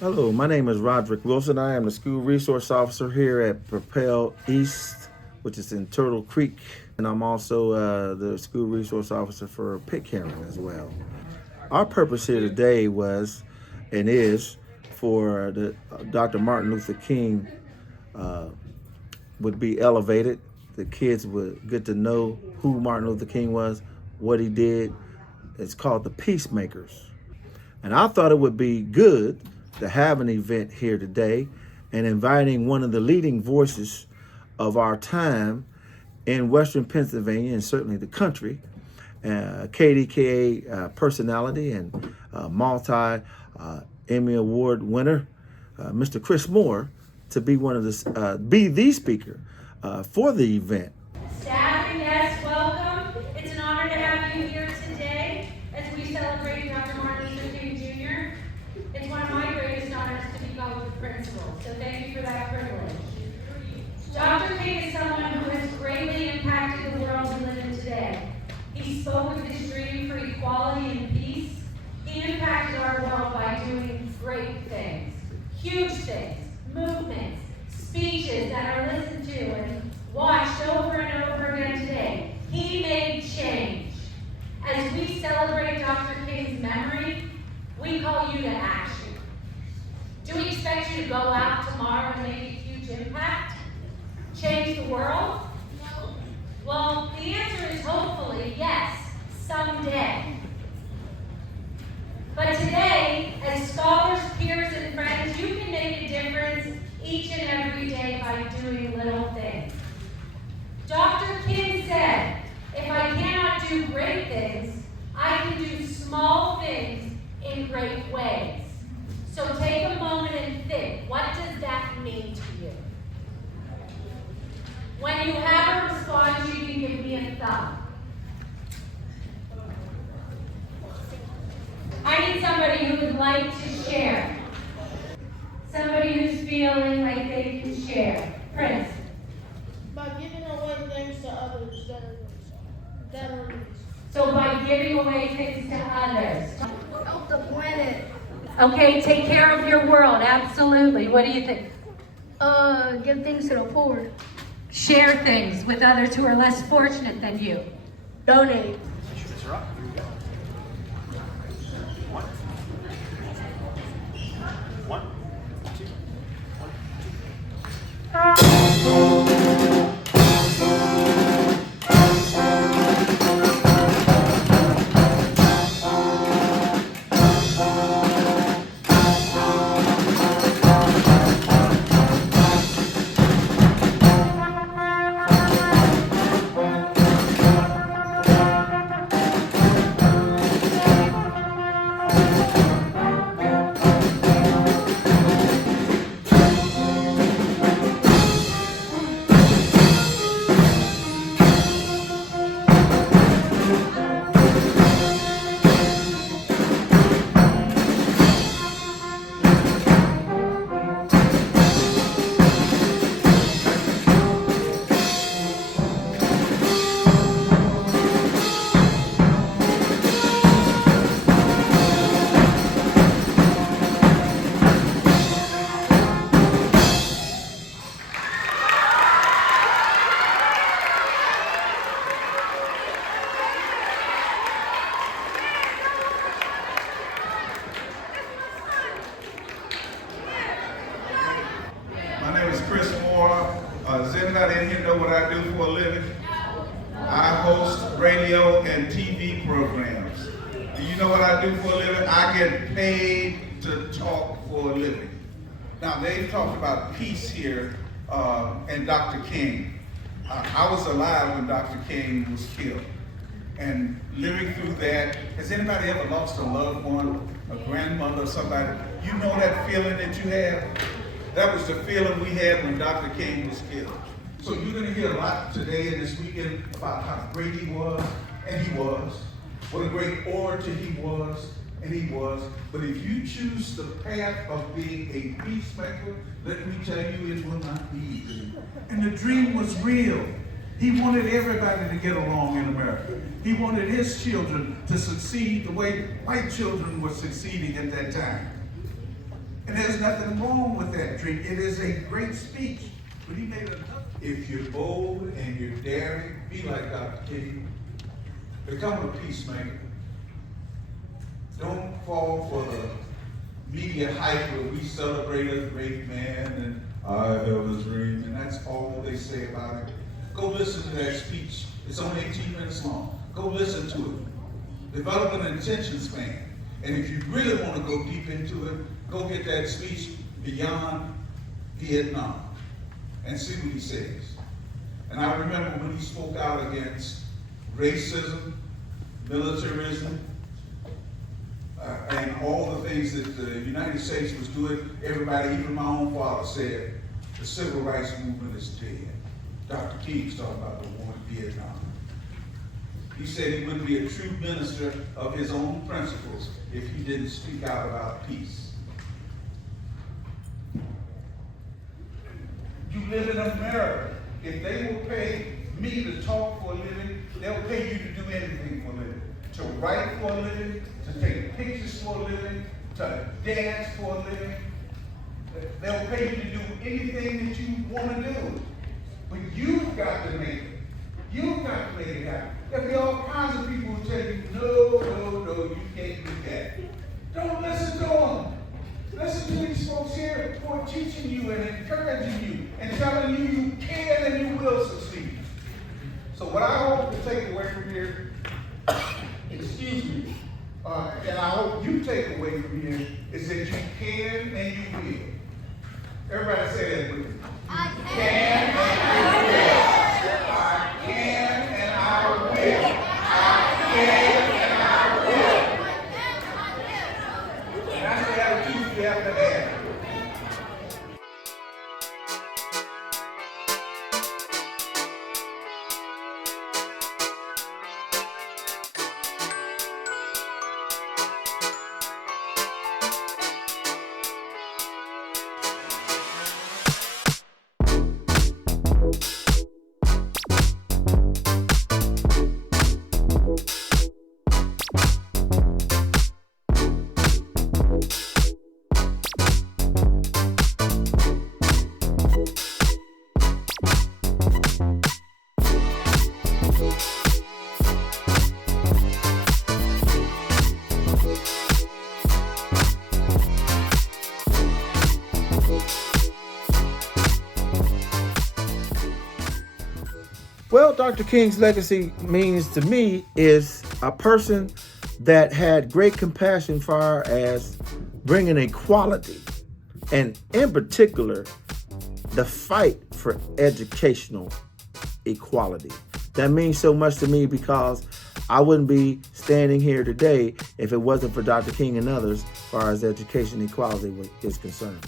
Hello, my name is Roderick Wilson. I am the School Resource Officer here at Propel East, which is in Turtle Creek. And I'm also the School Resource Officer for Pitcairn as well. Our purpose here today was and is for Dr. Martin Luther King would be elevated. The kids would get to know who Martin Luther King was, what he did. It's called the Peacemakers. And I thought it would be good to have an event here today and inviting one of the leading voices of our time in Western Pennsylvania and certainly the country, KDKA personality and multi Emmy Award winner, Mr. Chris Moore, to be be the speaker for the event. Staff and guests, welcome. It's an honor to have you here today as we celebrate Dr. Martin Luther King Jr. It's one of my greatest honors to be called the principal, so thank you for that privilege. Dr. King is someone who has greatly impacted the world we live in today. He spoke of his dream for equality and peace. He impacted our world by doing great things, huge things, movements, speeches that are listened to and watched over and over again today. He made change. As we celebrate Dr. King's memory, we call you to action. Do we expect you to go out tomorrow and make a huge impact? Change the world? Well, the answer is hopefully yes, someday. But today, as scholars, peers, and friends, you can make a difference each and every day by doing little things. Dr. King said, if I cannot do great things, I can do small things in great ways. So take a moment and think, what does that mean to you? When you have a response, you can give me a thumb. I need somebody who would like to share. Somebody who's feeling like they can share. Prince. By giving away things to others that are So by giving away things to others. help the planet. Okay, take care of your world. Absolutely. What do you think? Give things to the poor. Share things with others who are less fortunate than you. Donate. My name is Chris Moore. Does anybody in here know what I do for a living? I host radio and TV programs. Do you know what I do for a living? I get paid to talk for a living. Now, they've talked about peace here and Dr. King. I was alive when Dr. King was killed. And living through that, has anybody ever lost a loved one, a grandmother, or somebody? You know that feeling that you have? That was the feeling we had when Dr. King was killed. So you're going to hear a lot today and this weekend about how great he was, and he was. What a great orator he was, and he was. But if you choose the path of being a peacemaker, let me tell you, it will not be easy. And the dream was real. He wanted everybody to get along in America. He wanted his children to succeed the way white children were succeeding at that time. And there's nothing wrong with that dream. It is a great speech. But he made another. If you're bold and you're daring, be like Dr. King. Become a peacemaker. Don't fall for the media hype where we celebrate a great man and I have a dream, and that's all they say about it. Go listen to that speech. It's only 18 minutes long. Go listen to it. Develop an attention span. And if you really want to go deep into it, go get that speech Beyond Vietnam and see what he says. And I remember when he spoke out against racism, militarism, and all the things that the United States was doing. Everybody, even my own father, said the civil rights movement is dead. Dr. King's talking about the war in Vietnam. He said he wouldn't be a true minister of his own principles if he didn't speak out about peace. You live in America. If they will pay me to talk for a living, they'll pay you to do anything for a living. To write for a living, to take pictures for a living, to dance for a living. They'll pay you to do anything that you want to do. But you've got to make it. You've got to make it happen. There'll be all kinds of people who tell you, no, you can't do that. Don't listen to them. Listen to these folks here who are teaching you and encouraging you and telling you you can and you will succeed. So what I hope to take away from here, excuse me, and I hope you take away from here is that you can and you will. Everybody say that with me. I can and I will. I can and I will. I can and I will. And that's the attitude you have to have. Well, Dr. King's legacy means to me is a person that had great compassion far as bringing equality, and in particular, the fight for educational equality. That means so much to me because I wouldn't be standing here today if it wasn't for Dr. King and others as far as education equality is concerned.